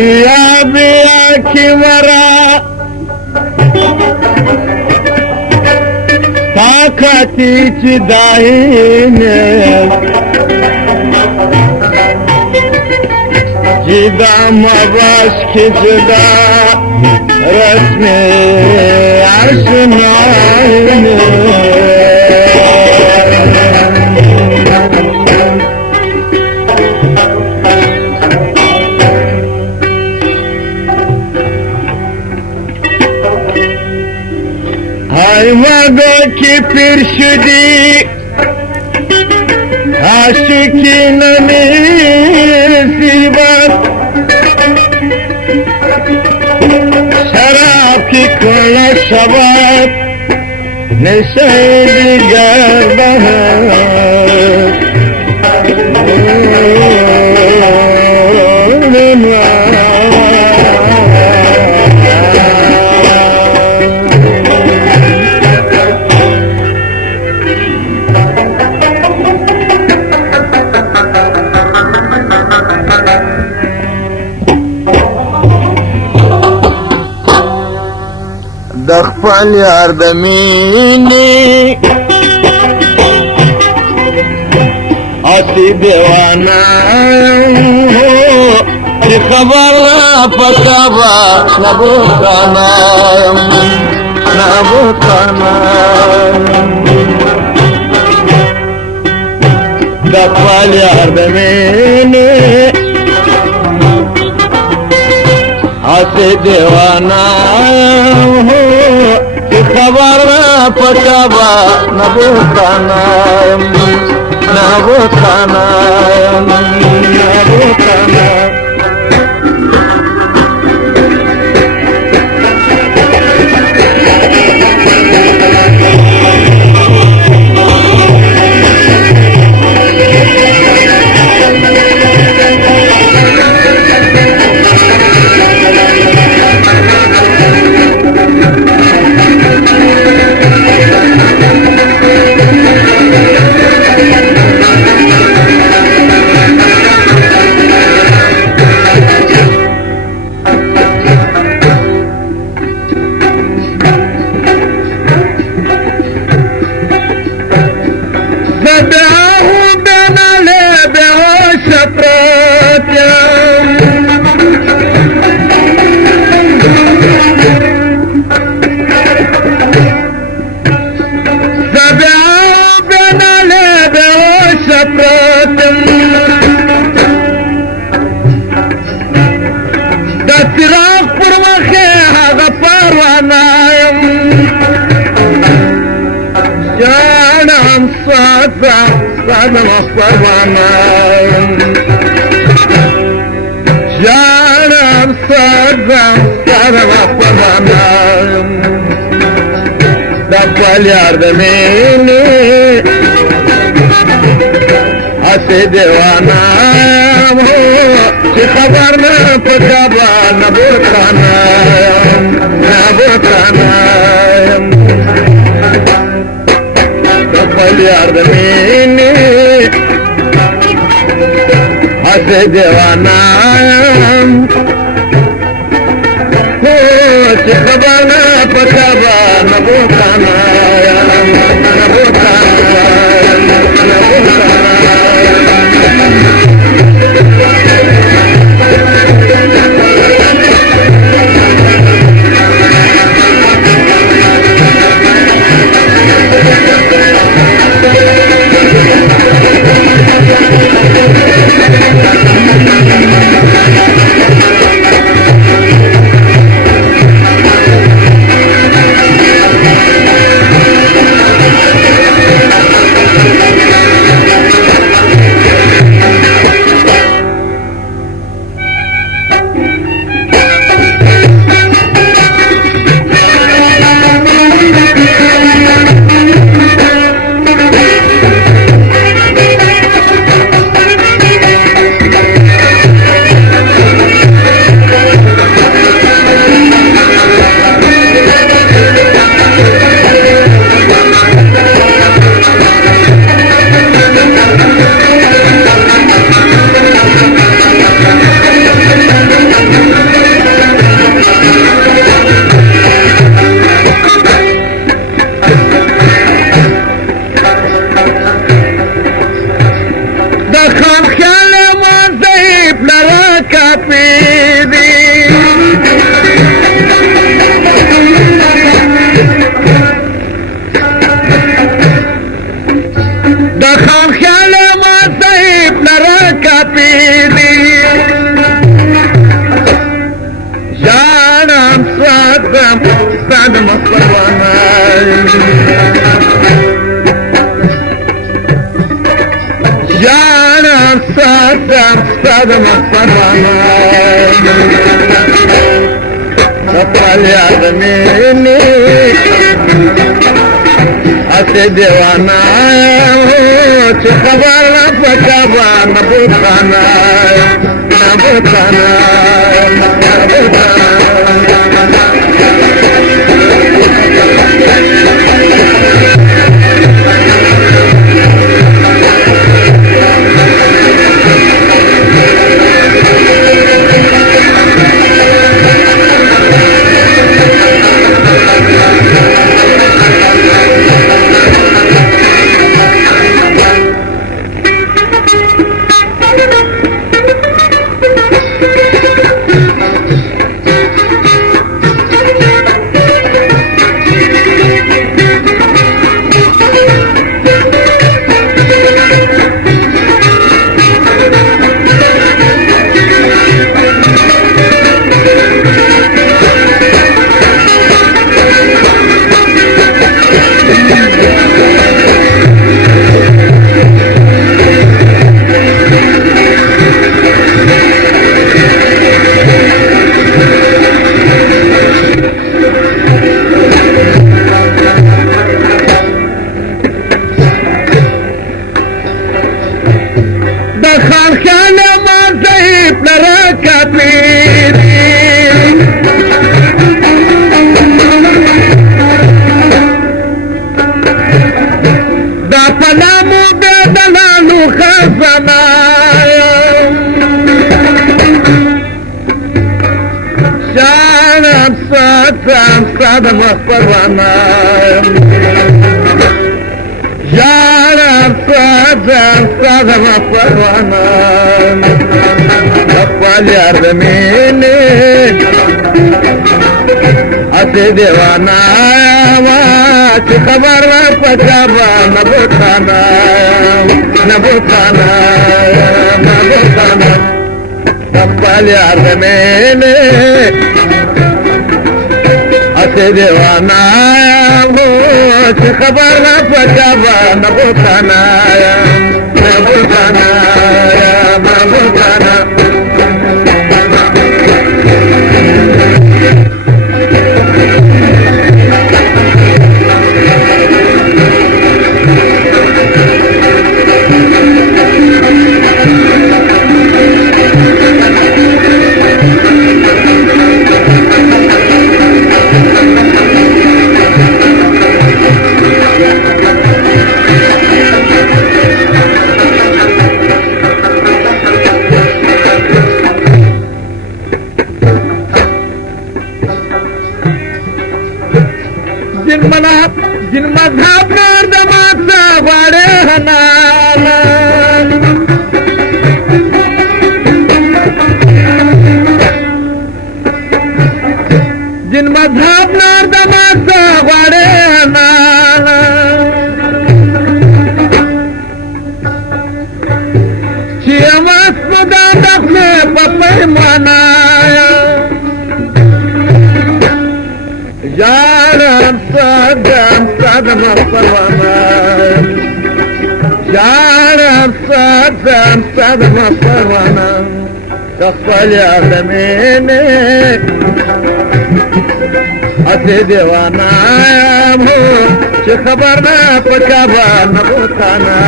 بیا بیا کی مرا طاقتی چی داهینه جدا مباش کی جدا رسمی آشناینه ای مگو کی پیر شدی عاشقی نصیبت شراب کی کل شباب نشه دیگر بهر دخپل یار دمینی اسی دیوانا چی خبر پتابا نبوتانا دخپل یار دمینی اسی دیوانا خبر پتابا نبوتانا دخپل یار دمینی اسی دیوانا چی خبر پتابا نبوتانا دخپل یار دمینی اسی دیوانا چی خبر پتابا نبوتانا دخان خیال ما صحیب نرکا پیدی جانم سادم سادم پروانا جانم سادم سادم پروانا سفال یاد مینی اسے دیوانا چه خبر نہ پکابا نہ بوتانا نہ بوتانا نہ بوتانا دخان خیال ما صحیب نرکا پیدی دا پنامو بیدلانو خزانایم شانم سادم سادم پروانایم جانم سادم سادم پروانا سفال یاد مینی اسے دیوانا چه خبر نہ پکابا نہ بوتانا نہ بوتانا نہ بوتانا سفال یاد مینی اسے دیوانا چه خبر نہ پکابا نہ بوتانا نہ بوتانا نہ بوتانا जिन मजहब दमाद से बड़े हनाना जिन मजहब दमाद से बड़े हनाना चियमस खुदा दखले पपे मनाया جانم سادم سادم پروانا جانم سادم سادم پروانا سفال یاد مینی اسے دیوانا چه خبر نہ پکابا نہ بوتانا